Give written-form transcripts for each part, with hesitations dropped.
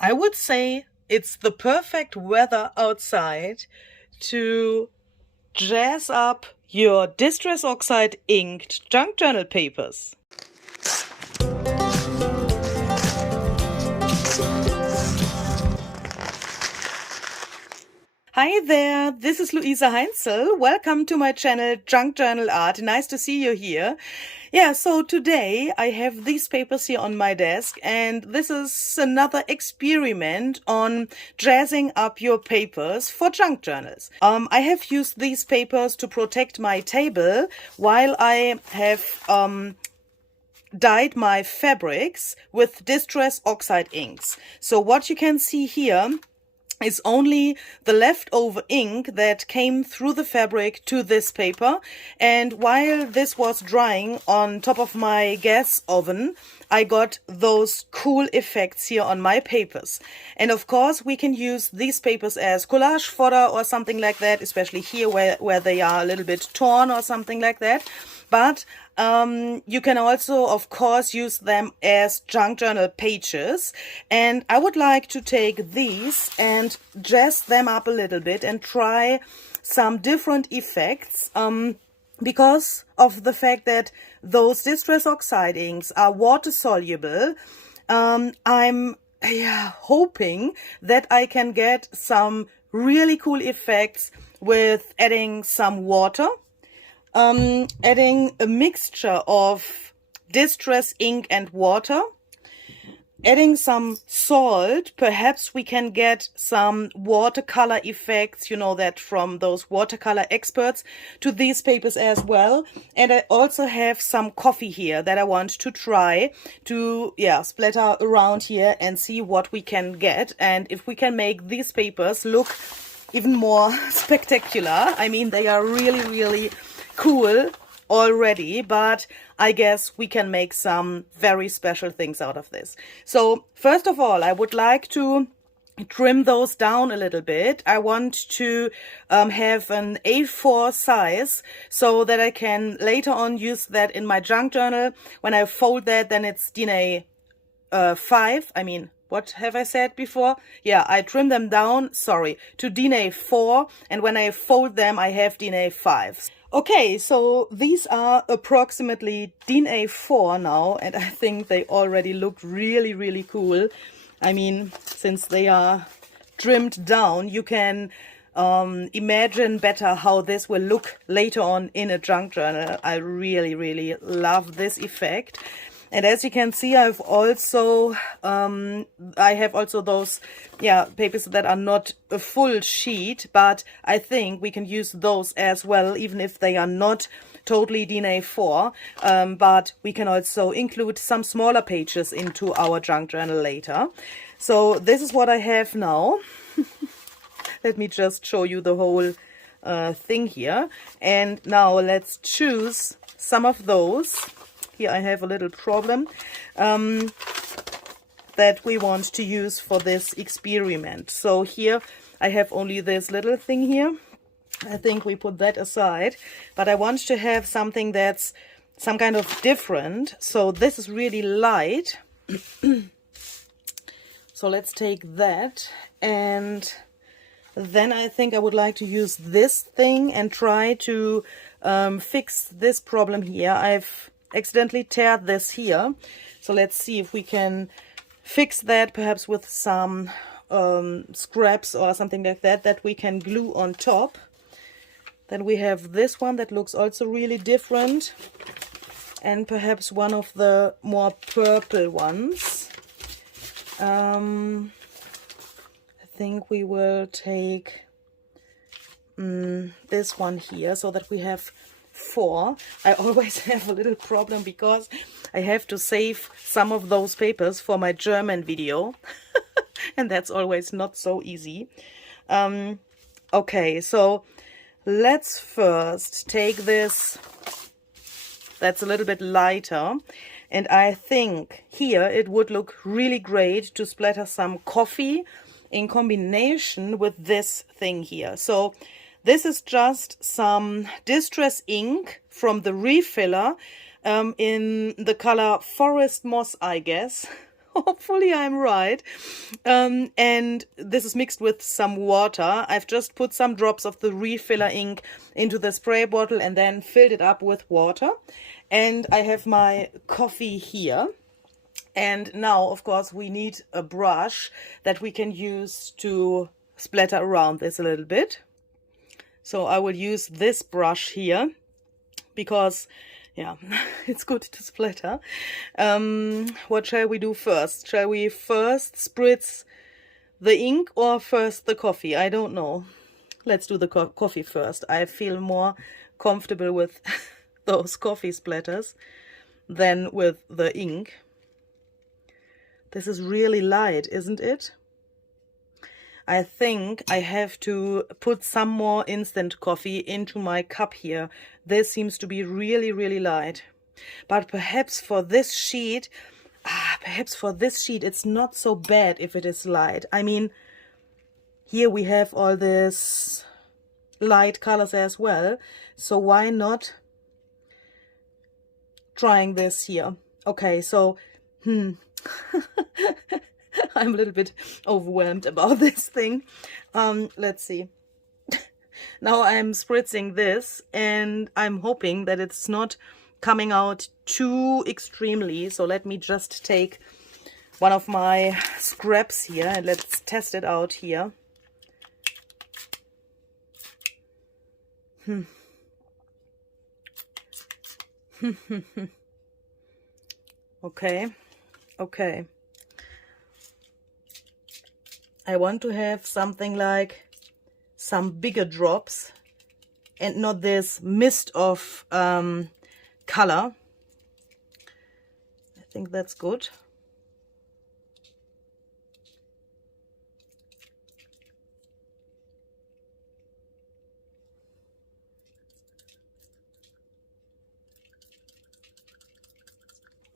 I would say it's the perfect weather outside to jazz up your Distress Oxide inked junk journal papers. Hi there, this is Luisa Heinzel. Welcome to my channel Junk Journal Art. Nice to see you here. Yeah, so today I have these papers here on my desk, and this is another experiment on jazzing up your papers for junk journals. I have used these papers to protect my table while I have dyed my fabrics with Distress Oxide inks. So what you can see here is only the leftover ink that came through the fabric to this paper, and while this was drying on top of my gas oven, I got those cool effects here on my papers. And of course we can use these papers as collage fodder or something like that, especially here where they are a little bit torn or something like that. But you can also, of course, use them as junk journal pages. And I would like to take these and jazz them up a little bit and try some different effects. Because of the fact that those Distress Oxide inks are water soluble, I'm hoping that I can get some really cool effects with adding some water. Adding a mixture of distress ink and water, adding some salt. Perhaps we can get some watercolor effects, you know, that from those watercolor experts, to these papers as well. And I also have some coffee here that I want to try to splatter around here and see what we can get, and if we can make these papers look even more spectacular. I mean, they are really cool already, but I guess we can make some very special things out of this. So first of all, I would like to trim those down a little bit. I want to have an A4 size so that I can later on use that in my junk journal. When I fold that, then it's DIN A5. I mean, what have I said before? Yeah, I trim them down, sorry, to DIN A4, and when I fold them, I have DIN A5. Okay, so these are approximately DIN A4 now, and I think they already look really cool. I mean, since they are trimmed down, you can imagine better how this will look later on in a junk journal. I really love this effect. And as you can see, I have also those papers that are not a full sheet, but I think we can use those as well, even if they are not totally DIN A4. But we can also include some smaller pages into our junk journal later. So this is what I have now. Let me just show you the whole thing here. And now let's choose some of those. Here I have a little problem that we want to use for this experiment. So here I have only this little thing here. I think we put that aside, but I want to have something that's some kind of different. So this is really light. So let's take that, and then I think I would like to use this thing and try to fix this problem here. I've accidentally teared this here, so let's see if we can fix that, perhaps with some scraps or something like that we can glue on top. Then we have this one that looks also really different, and perhaps one of the more purple ones. I think we will take this one here, so that we have 4. I always have a little problem because I have to save some of those papers for my German video and that's always not so easy. Okay, so let's first take this that's a little bit lighter, and I think here it would look really great to splatter some coffee in combination with this thing here. So this is just some distress ink from the refiller in the color Forest Moss, I guess, Hopefully I'm right. And this is mixed with some water. I've just put some drops of the refiller ink into the spray bottle and then filled it up with water. And I have my coffee here. And now, of course, we need a brush that we can use to splatter around this a little bit. So I will use this brush here because, yeah, it's good to splatter. What shall we do first? Shall we first spritz the ink or first the coffee? I don't know. Let's do the coffee first. I feel more comfortable with those coffee splatters than with the ink. This is really light, isn't it? I think I have to put some more instant coffee into my cup here. This seems to be really, really light. But perhaps for this sheet, it's not so bad if it is light. I mean, here we have all this light colors as well. So why not trying this here? Okay, so, I'm a little bit overwhelmed about this thing. Let's see. Now I'm spritzing this and I'm hoping that it's not coming out too extremely. So let me just take one of my scraps here and let's test it out here. Okay. I want to have something like some bigger drops and not this mist of color. I think that's good.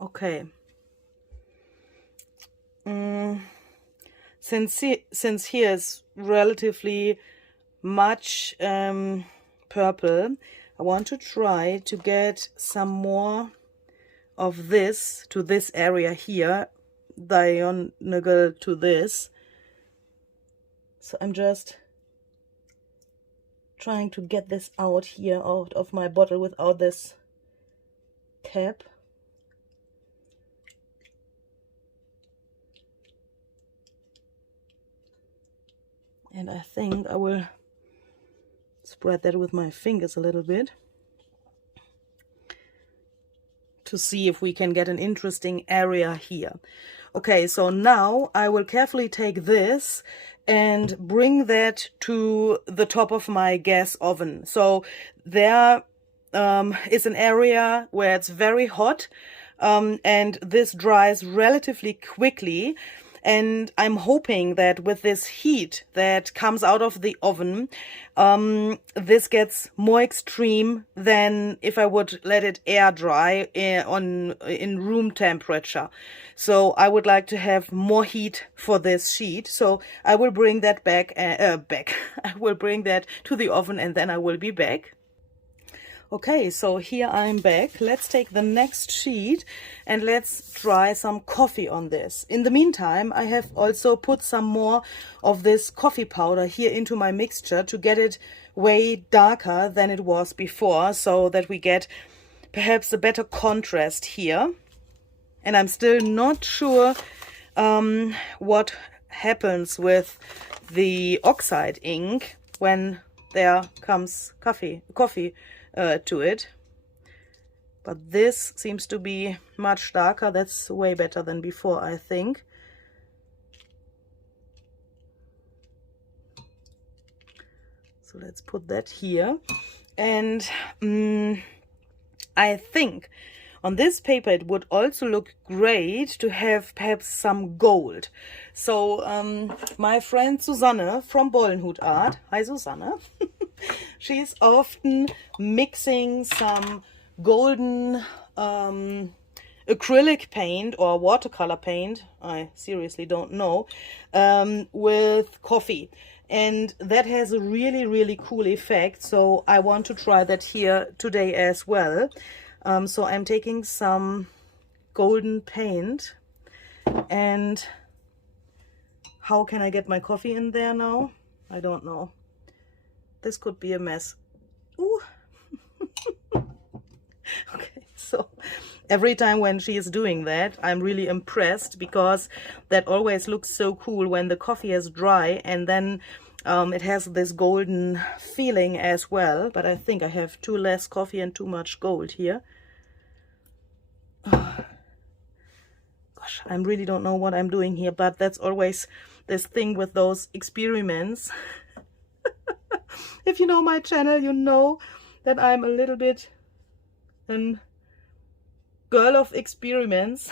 Okay. Since here is relatively much purple, I want to try to get some more of this to this area here, diagonal to this. So I'm just trying to get this out here, out of my bottle without this cap. And I think I will spread that with my fingers a little bit to see if we can get an interesting area here. Okay, so now I will carefully take this and bring that to the top of my gas oven. So there is an area where it's very hot and this dries relatively quickly. And I'm hoping that with this heat that comes out of the oven, this gets more extreme than if I would let it air dry in room temperature. So I would like to have more heat for this sheet. So I will bring that back. I will bring that to the oven and then I will be back. Okay, so here I'm back. Let's take the next sheet and let's try some coffee on this. In the meantime, I have also put some more of this coffee powder here into my mixture to get it way darker than it was before, so that we get perhaps a better contrast here. And I'm still not sure what happens with the oxide ink when there comes coffee to it, but this seems to be much darker. That's way better than before, I think. So let's put that here, and I think on this paper it would also look great to have perhaps some gold. So my friend Susanne from Bollenhut Art, hi Susanne, she's often mixing some golden acrylic paint or watercolor paint, I seriously don't know, with coffee. And that has a really, really cool effect. So I want to try that here today as well. So I'm taking some golden paint And how can I get my coffee in there now? I don't know. This could be a mess. Ooh. Okay, so every time when she is doing that, I'm really impressed, because that always looks so cool when the coffee is dry, and then it has this golden feeling as well. But I think I have too less coffee and too much gold here. Oh, gosh, I really don't know what I'm doing here, but that's always this thing with those experiments. If you know my channel, you know that I'm a little bit a girl of experiments.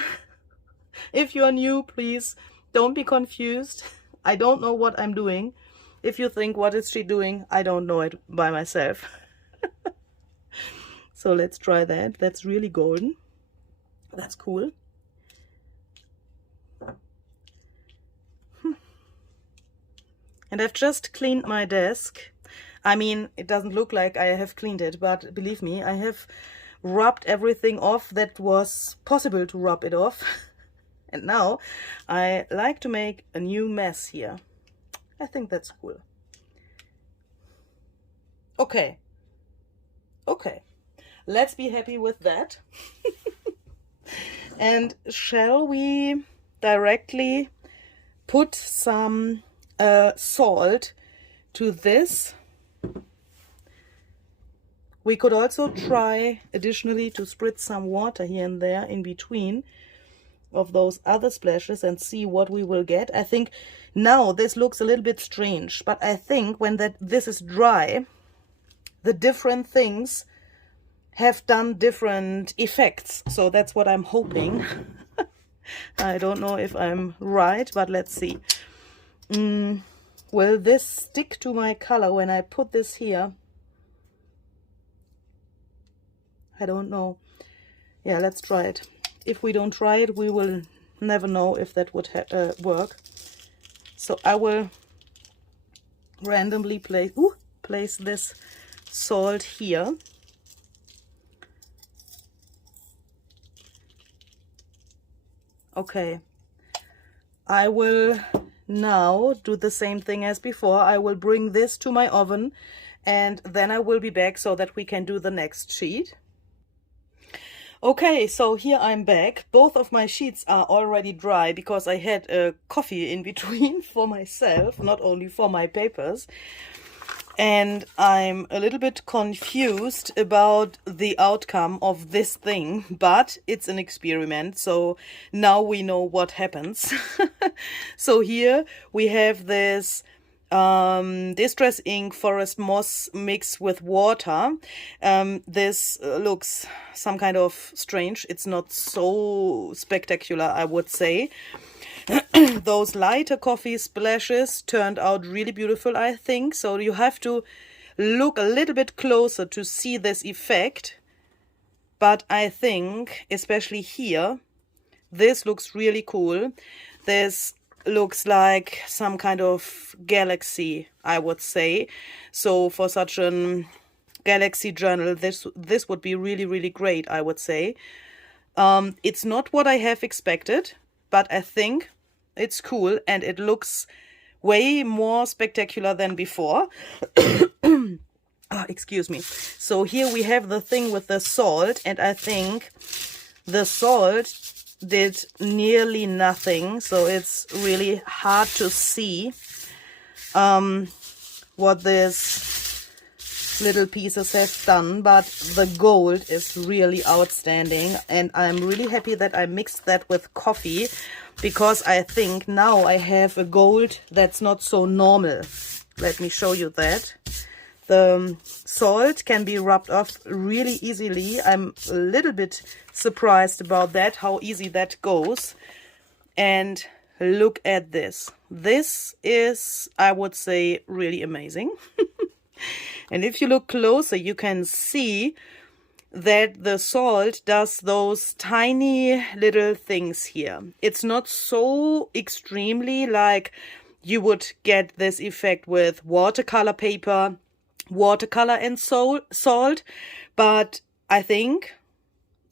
If you are new, please don't be confused. I don't know what I'm doing. If you think, what is she doing? I don't know it by myself. So let's try that. That's really golden. That's cool. And I've just cleaned my desk. I mean, it doesn't look like I have cleaned it, but believe me, I have rubbed everything off that was possible to rub it off. And now I like to make a new mess here. I think that's cool. Okay. Okay. Let's be happy with that. And shall we directly put some salt to this? We could also try additionally to spritz some water here and there in between of those other splashes and see what we will get. I think now this looks a little bit strange, but I think when this is dry, the different things have done different effects. So that's what I'm hoping. I don't know if I'm right, but let's see. Will this stick to my color when I put this here? I don't know. Yeah, let's try it. If we don't try it, we will never know if that would work. So I will randomly place this salt here. Okay. I will now do the same thing as before. I will bring this to my oven, and then I will be back so that we can do the next sheet. Okay, so here I'm back. Both of my sheets are already dry because I had a coffee in between for myself, not only for my papers. And I'm a little bit confused about the outcome of this thing, but it's an experiment, so now we know what happens. So here we have this Distress Ink Forest Moss mixed with water. This looks some kind of strange. It's not so spectacular, I would say. Those lighter coffee splashes turned out really beautiful, I think. So you have to look a little bit closer to see this effect. But I think, especially here, this looks really cool. This looks like some kind of galaxy, I would say. So for such a galaxy journal, this would be really, really great, I would say. It's not what I have expected, but I think it's cool and it looks way more spectacular than before. Oh, excuse me. So here we have the thing with the salt, and I think the salt did nearly nothing, so it's really hard to see what these little pieces have done, but the gold is really outstanding, and I'm really happy that I mixed that with coffee, because I think now I have a gold that's not so normal. Let me show you that. The salt can be rubbed off really easily. I'm a little bit surprised about that, how easy that goes. And look at this. This is, I would say, really amazing. And if you look closer, you can see that the salt does those tiny little things here. It's not so extremely like you would get this effect with watercolor paper, watercolor and salt, but I think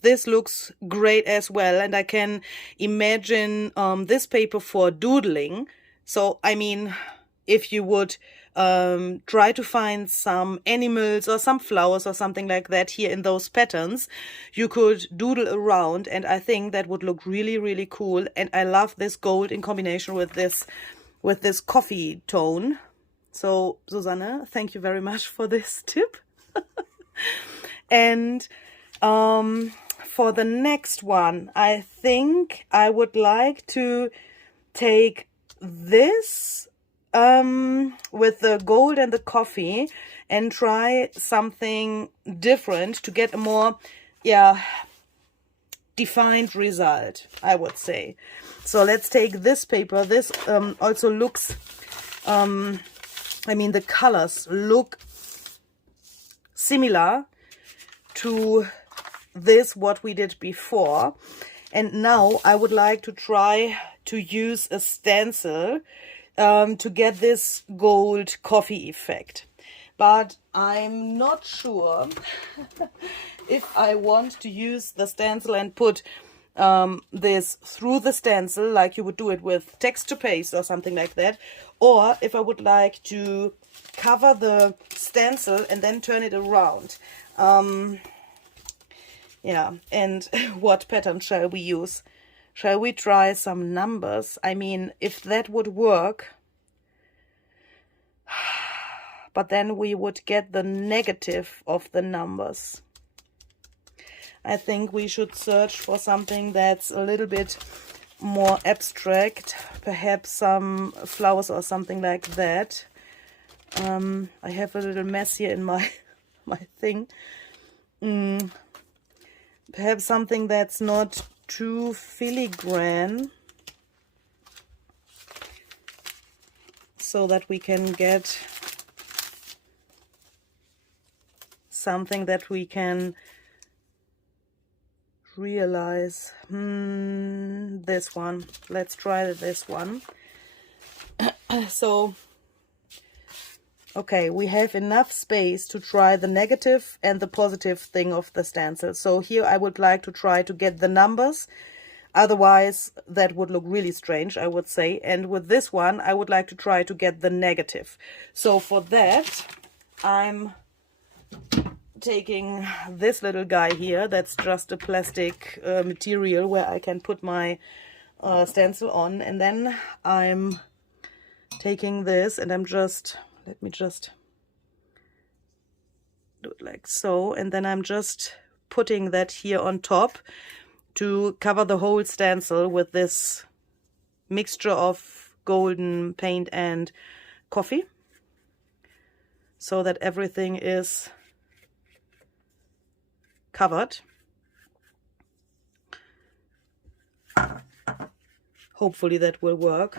this looks great as well, and I can imagine this paper for doodling. So, I mean, if you would try to find some animals or some flowers or something like that here in those patterns, you could doodle around, and I think that would look really, really cool. And I love this gold in combination with this coffee tone. So, Susanne, thank you very much for this tip. And for the next one, I think I would like to take this with the gold and the coffee and try something different to get a more, defined result, I would say. So let's take this paper. This also looks, I mean, the colors look similar to this what we did before, and now I would like to try to use a stencil to get this gold coffee effect, but I'm not sure if I want to use the stencil and put this through the stencil like you would do it with texture paste or something like that, or if I would like to cover the stencil and then turn it around. Yeah, and what pattern shall we use? Shall we try some numbers? I mean, if that would work, but then we would get the negative of the numbers. I think we should search for something that's a little bit more abstract, perhaps some flowers or something like that. I have a little mess here in my thing. Perhaps something that's not too filigrane, so that we can get something that we can realize. This one. Let's try this one. So, okay, we have enough space to try the negative and the positive thing of the stencil. So here I would like to try to get the numbers. Otherwise, that would look really strange, I would say. And with this one, I would like to try to get the negative. So for that, I'm taking this little guy here. That's just a plastic material where I can put my stencil on. And then I'm taking this and I'm just... Let me just do it like so, and then I'm just putting that here on top to cover the whole stencil with this mixture of golden paint and coffee, so that everything is covered. Hopefully that will work.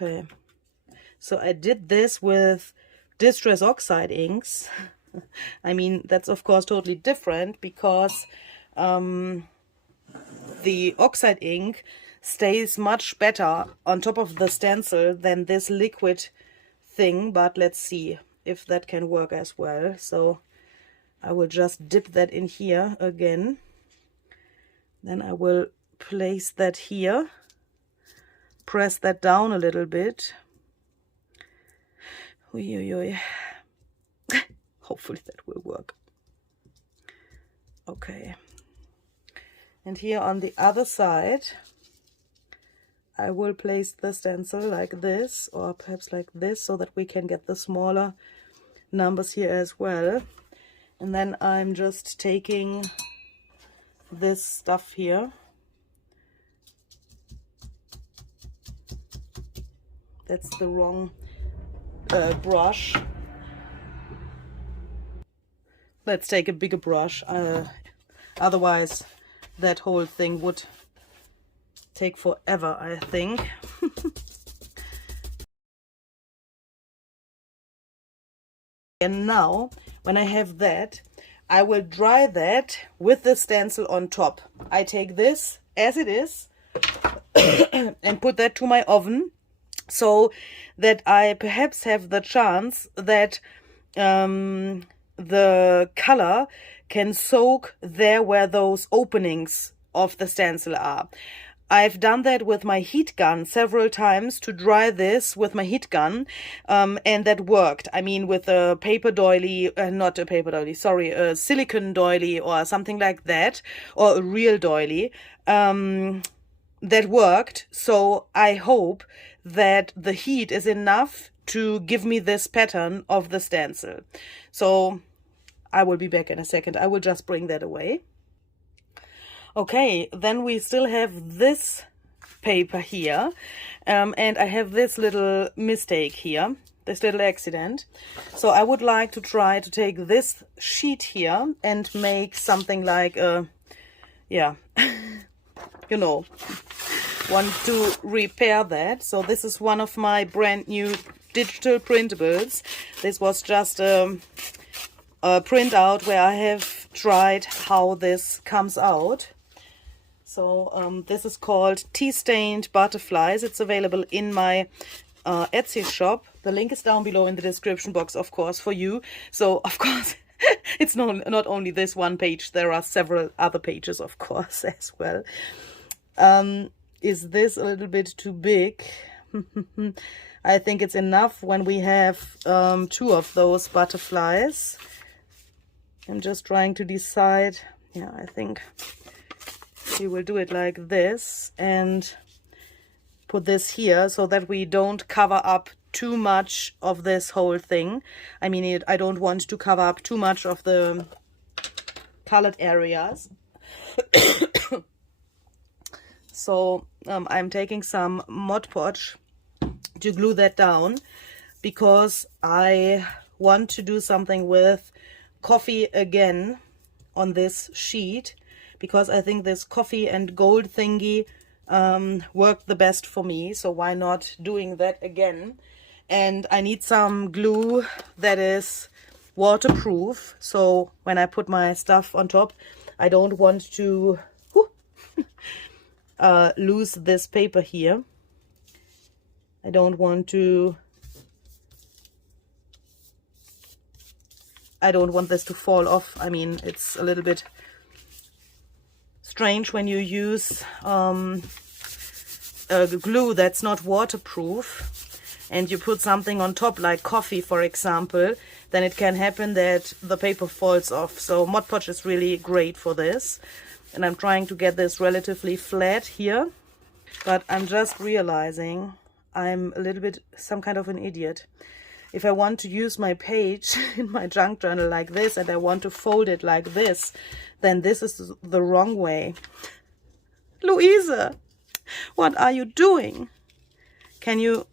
Okay, so I did this with Distress Oxide inks. I mean, that's of course totally different because the oxide ink stays much better on top of the stencil than this liquid thing, but let's see if that can work as well. So I will just dip that in here again. Then I will place that here. Press that down a little bit. Hopefully that will work. Okay. And here on the other side, I will place the stencil like this, or perhaps like this, so that we can get the smaller numbers here as well. And then I'm just taking this stuff here. That's the wrong brush. Let's take a bigger brush. Otherwise, that whole thing would take forever, I think. And now, when I have that, I will dry that with the stencil on top. I take this as it is and put that to my oven so that I perhaps have the chance that the color can soak there where those openings of the stencil are. I've done that with my heat gun several times to dry this with my heat gun, and that worked. I mean, with a paper doily, not a paper doily, sorry, a silicone doily or something like that, or a real doily, that worked. So I hope that the heat is enough to give me this pattern of the stencil. So I will be back in a second. I will just bring that away. Okay, then we still have this paper here, and I have this little mistake here, this little accident. So I would like to try to take this sheet here and make something like a, yeah, you know, want to repair that. So this is one of my brand new digital printables. This was just a printout where I have tried how this comes out. So this is called Tea Stained Butterflies. It's available in my Etsy shop. The link is down below in the description box, of course, for you. So, of course, it's not only this one page. There are several other pages, of course, as well. Is this a little bit too big? I think it's enough when we have 2 of those butterflies. I'm just trying to decide. Yeah, I think we will do it like this and put this here so that we don't cover up too much of this whole thing. I mean, I don't want to cover up too much of the colored areas. So I'm taking some Mod Podge to glue that down, because I want to do something with coffee again on this sheet, because I think this coffee and gold thingy worked the best for me. So why not doing that again? And I need some glue that is waterproof. So when I put my stuff on top, I don't want to lose this paper here. I don't want this to fall off. I mean, it's a little bit strange when you use glue that's not waterproof and you put something on top like coffee, for example, then it can happen that the paper falls off. So Mod Podge is really great for this. And I'm trying to get this relatively flat here, but I'm just realizing I'm a little bit some kind of an idiot. If I want to use my page in my junk journal like this and I want to fold it like this, then this is the wrong way. Louise, what are you doing? Can you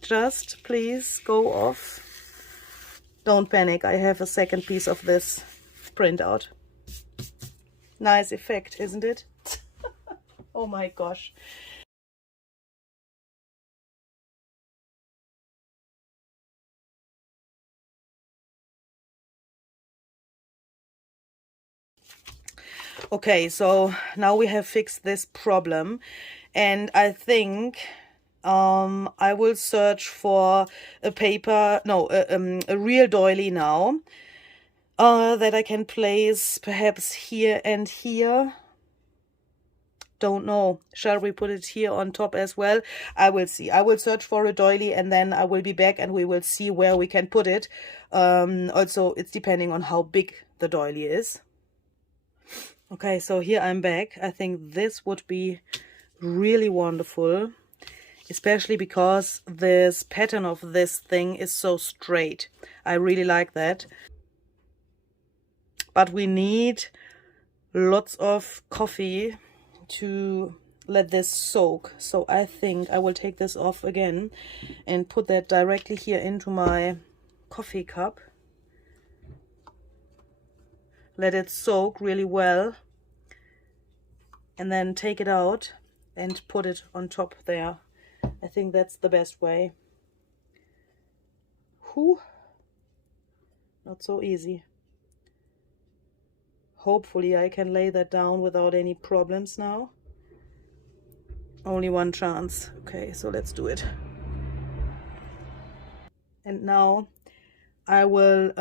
just please go off? Don't panic, I have a second piece of this printout. Nice effect, isn't it? Oh my gosh. Okay, so now we have fixed this problem, and I think I will search for a paper, no, a real doily now, that I can place perhaps here and here. Don't know. Shall we put it here on top as well? I will see. I will search for a doily and then I will be back and we will see where we can put it. Also, it's depending on how big the doily is. Okay, so here I'm back. I think this would be really wonderful, especially because this pattern of this thing is so straight. I really like that. But we need lots of coffee to let this soak. So I think I will take this off again and put that directly here into my coffee cup. Let it soak really well and then take it out and put it on top there. I think that's the best way. Whew. Not so easy. Hopefully I can lay that down without any problems now. Only one chance. Okay, so let's do it. And now I will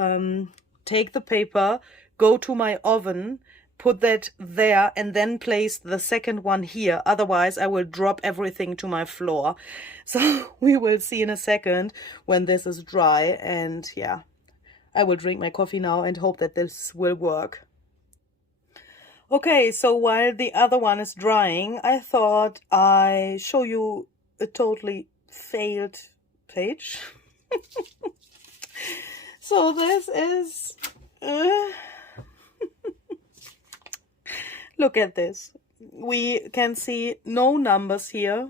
take the paper, go to my oven, put that there, and then place the second one here. Otherwise, I will drop everything to my floor. So we will see in a second when this is dry. And yeah, I will drink my coffee now and hope that this will work. Okay, so while the other one is drying, I thought I show you a totally failed page. So this is look at this. We can see no numbers here,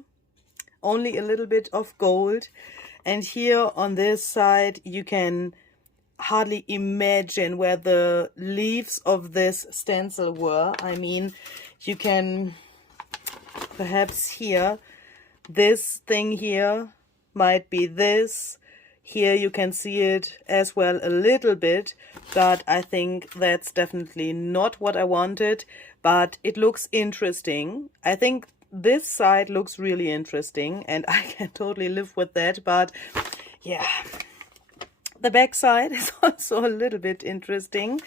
only a little bit of gold. And here on this side you can hardly imagine where the leaves of this stencil were. I mean, you can perhaps hear this thing here might be this. Here you can see it as well a little bit, but I think that's definitely not what I wanted, but it looks interesting. I think this side looks really interesting and I can totally live with that, but yeah. The back side is also a little bit interesting,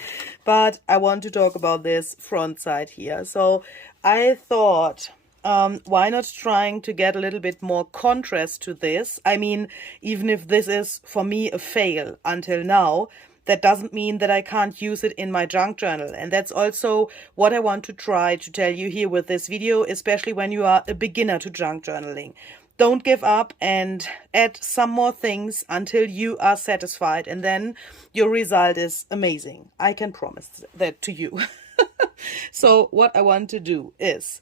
but I want to talk about this front side here. So I thought, why not trying to get a little bit more contrast to this? I mean, even if this is for me a fail until now, that doesn't mean that I can't use it in my junk journal. And that's also what I want to try to tell you here with this video, especially when you are a beginner to junk journaling. Don't give up and add some more things until you are satisfied, and then your result is amazing. I can promise that to you. So what I want to do is,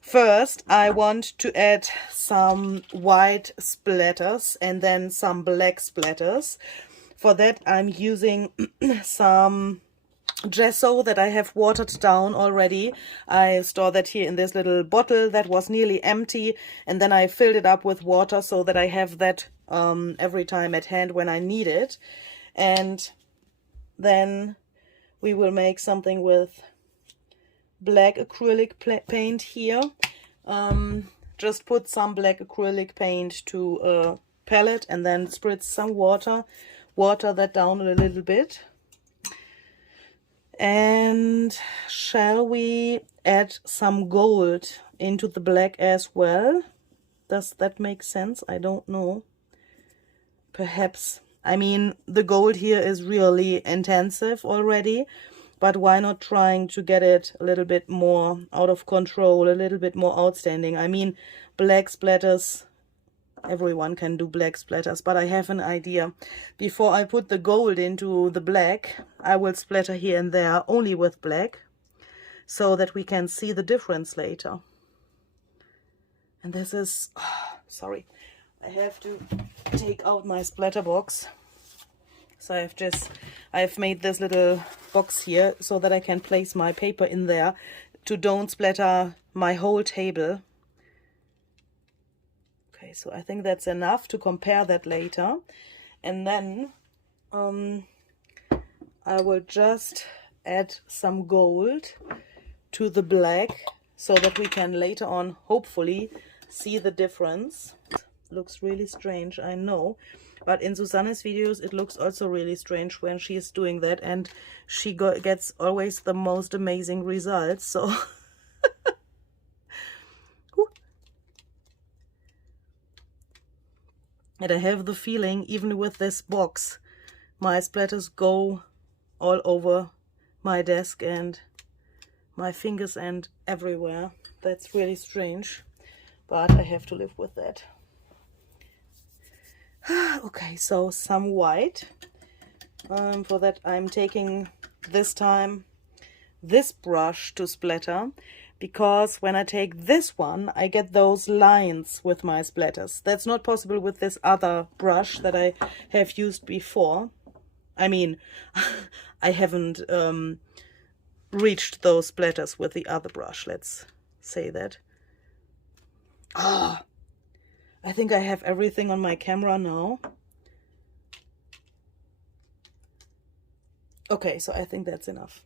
first I want to add some white splatters and then some black splatters. For that I'm using some gesso that I have watered down already. I store that here in this little bottle that was nearly empty, and then I filled it up with water so that I have that every time at hand when I need it. And then we will make something with black acrylic paint here. Just put some black acrylic paint to a palette and then spritz some water that down a little bit. And shall we add some gold into the black as well? Does that make sense? I don't know. Perhaps. I mean, the gold here is really intensive already, but why not trying to get it a little bit more out of control, a little bit more outstanding? I mean, black splatters, everyone can do black splatters, but I have an idea. Before I put the gold into the black, I will splatter here and there only with black, so that we can see the difference later. And this is, sorry, I have to take out my splatter box. So I've made this little box here so that I can place my paper in there to don't splatter my whole table. Okay, so I think that's enough to compare that later. And then I will just add some gold to the black so that we can later on hopefully see the difference. Looks really strange, I know, but in Susanne's videos it looks also really strange when she is doing that, and she gets always the most amazing results. So and I have the feeling even with this box my splatters go all over my desk and my fingers and everywhere. That's really strange, but I have to live with that. Okay, so some white. For that I'm taking this time this brush to splatter, because when I take this one I get those lines with my splatters. That's not possible with this other brush that I have used before. I mean, I haven't reached those splatters with the other brush, let's say that. I think I have everything on my camera now. Okay, so I think that's enough.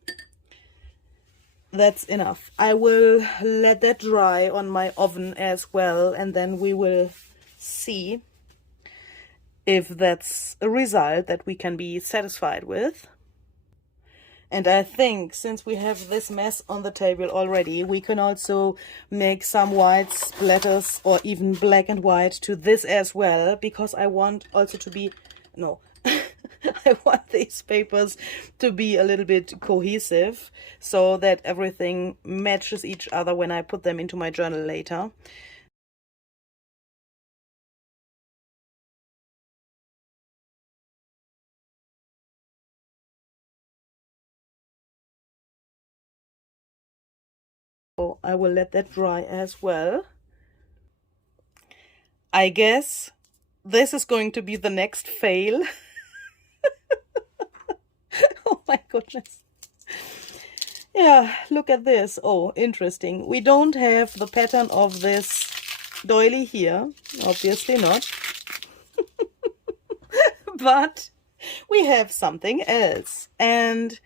That's enough. I will let that dry on my oven as well, and then we will see. if that's a result that we can be satisfied with. And I think since we have this mess on the table already, we can also make some white splatters or even black and white to this as well, because I want also to be, no, I want these papers to be a little bit cohesive so that everything matches each other when I put them into my journal later. So I will let that dry as well. I guess this is going to be the next fail. Oh my goodness. Yeah, look at this. Oh, interesting. We don't have the pattern of this doily here. Obviously not. But we have something else. And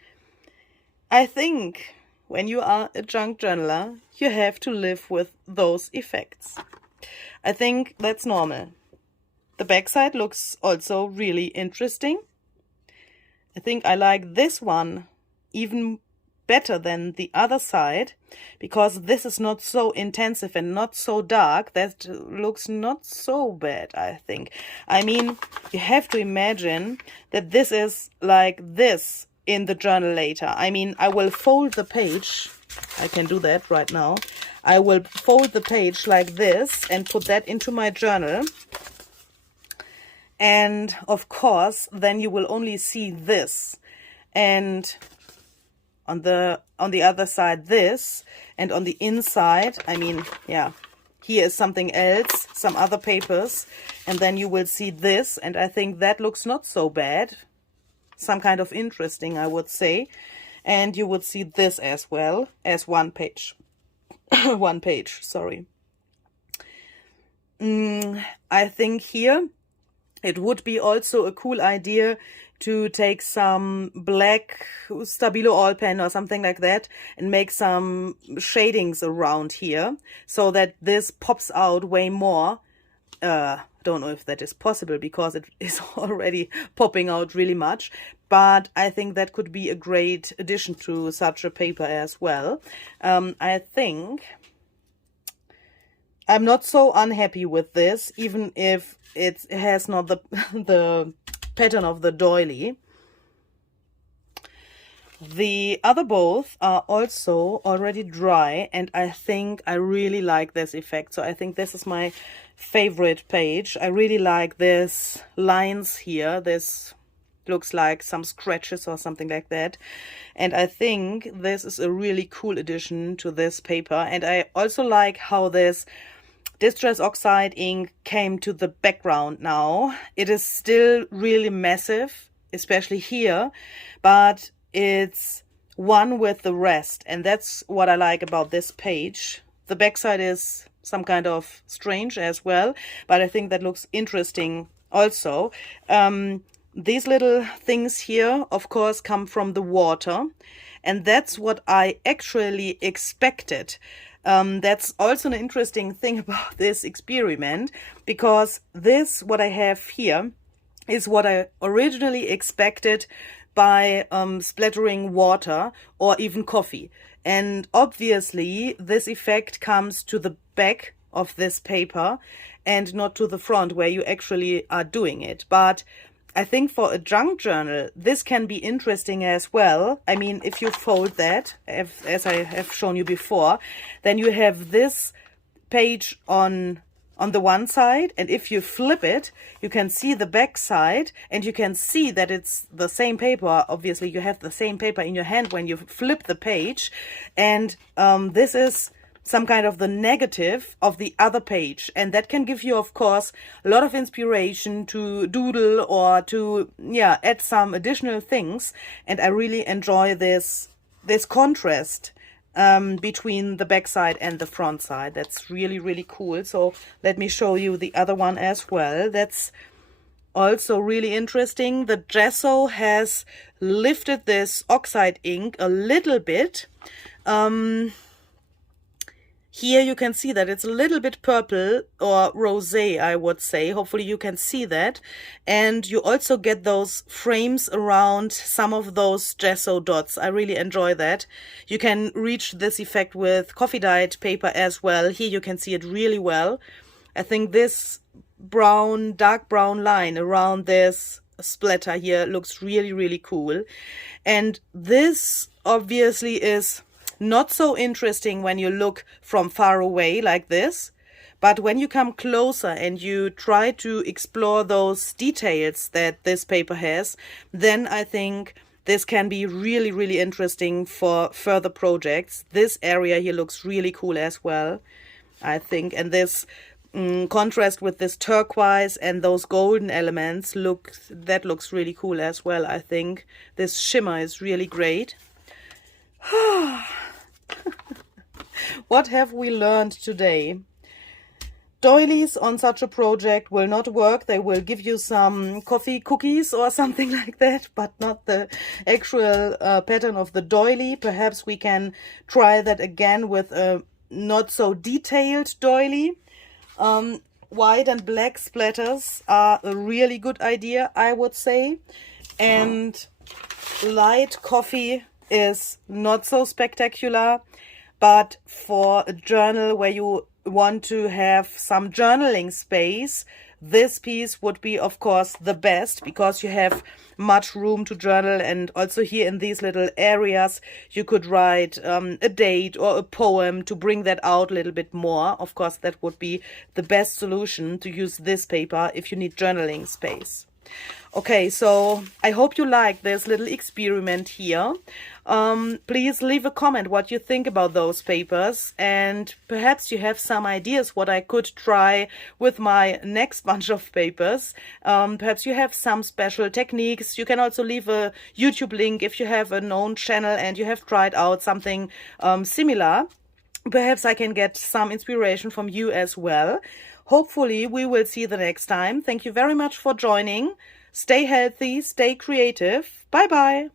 I think when you are a junk journaler, you have to live with those effects. I think that's normal. The backside looks also really interesting. I think I like this one even better than the other side, because this is not so intensive and not so dark. That looks not so bad, I think. I mean, you have to imagine that this is like this in the journal later. I mean, I will fold the page. I can do that right now. I will fold the page like this and put that into my journal. And of course, then you will only see this. And on the other side this, and on the inside, I mean, yeah, here is something else, some other papers, and then you will see this, and I think that looks not so bad. Some kind of interesting, I would say. And you would see this as well as one page. One page, sorry. I think here it would be also a cool idea to take some black Stabilo oil pen or something like that and make some shadings around here so that this pops out way more. Don't know if that is possible because it is already popping out really much, but I think that could be a great addition to such a paper as well. I think I'm not so unhappy with this, even if it has not the pattern of the doily. The other both are also already dry, and I think I really like this effect. So I think this is my favorite page. I really like this lines here. This looks like some scratches or something like that. And I think this is a really cool addition to this paper. And I also like how this Distress Oxide ink came to the background now. It is still really massive, especially here, but it's one with the rest, and that's what I like about this page. The backside is some kind of strange as well, but I think that looks interesting also. These little things here, of course, come from the water, and that's what I actually expected. That's also an interesting thing about this experiment, because this, what I have here, is what I originally expected by splattering water or even coffee. And obviously this effect comes to the back of this paper and not to the front where you actually are doing it. But I think for a junk journal, this can be interesting as well. I mean, if you fold that, as I have shown you before, then you have this page on the one side, and if you flip it, you can see the back side, and you can see that it's the same paper. Obviously, you have the same paper in your hand when you flip the page, and this is some kind of the negative of the other page, and that can give you, of course, a lot of inspiration to doodle or to add some additional things. And I really enjoy this contrast between the back side and the front side. That's really, really cool. So let me show you the other one as well. That's also really interesting. The gesso has lifted this oxide ink a little bit. Here you can see that it's a little bit purple or rosé, I would say. Hopefully you can see that. And you also get those frames around some of those gesso dots. I really enjoy that. You can reach this effect with coffee dyed paper as well. Here you can see it really well. I think this brown, dark brown line around this splatter here looks really, really cool. And this obviously is not so interesting when you look from far away like this, but when you come closer and you try to explore those details that this paper has, then I think this can be really, really interesting for further projects. This area here looks really cool as well, I think, and this contrast with this turquoise and those golden elements that looks really cool as well. I think this shimmer is really great. What have we learned today? Doilies on such a project will not work. They will give you some coffee cookies or something like that, but not the actual pattern of the doily. Perhaps we can try that again with a not so detailed doily. White and black splatters are a really good idea, I would say. And light coffee is not so spectacular, but for a journal where you want to have some journaling space, this piece would be, of course, the best, because you have much room to journal. And also here in these little areas, you could write a date or a poem to bring that out a little bit more. Of course, that would be the best solution, to use this paper if you need journaling space. Okay, so I hope you like this little experiment here. Please leave a comment what you think about those papers, and perhaps you have some ideas what I could try with my next bunch of papers. Perhaps you have some special techniques. You can also leave a YouTube link if you have a known channel and you have tried out something similar. Perhaps I can get some inspiration from you as well. Hopefully we will see you the next time. Thank you very much for joining. Stay healthy, stay creative. Bye bye.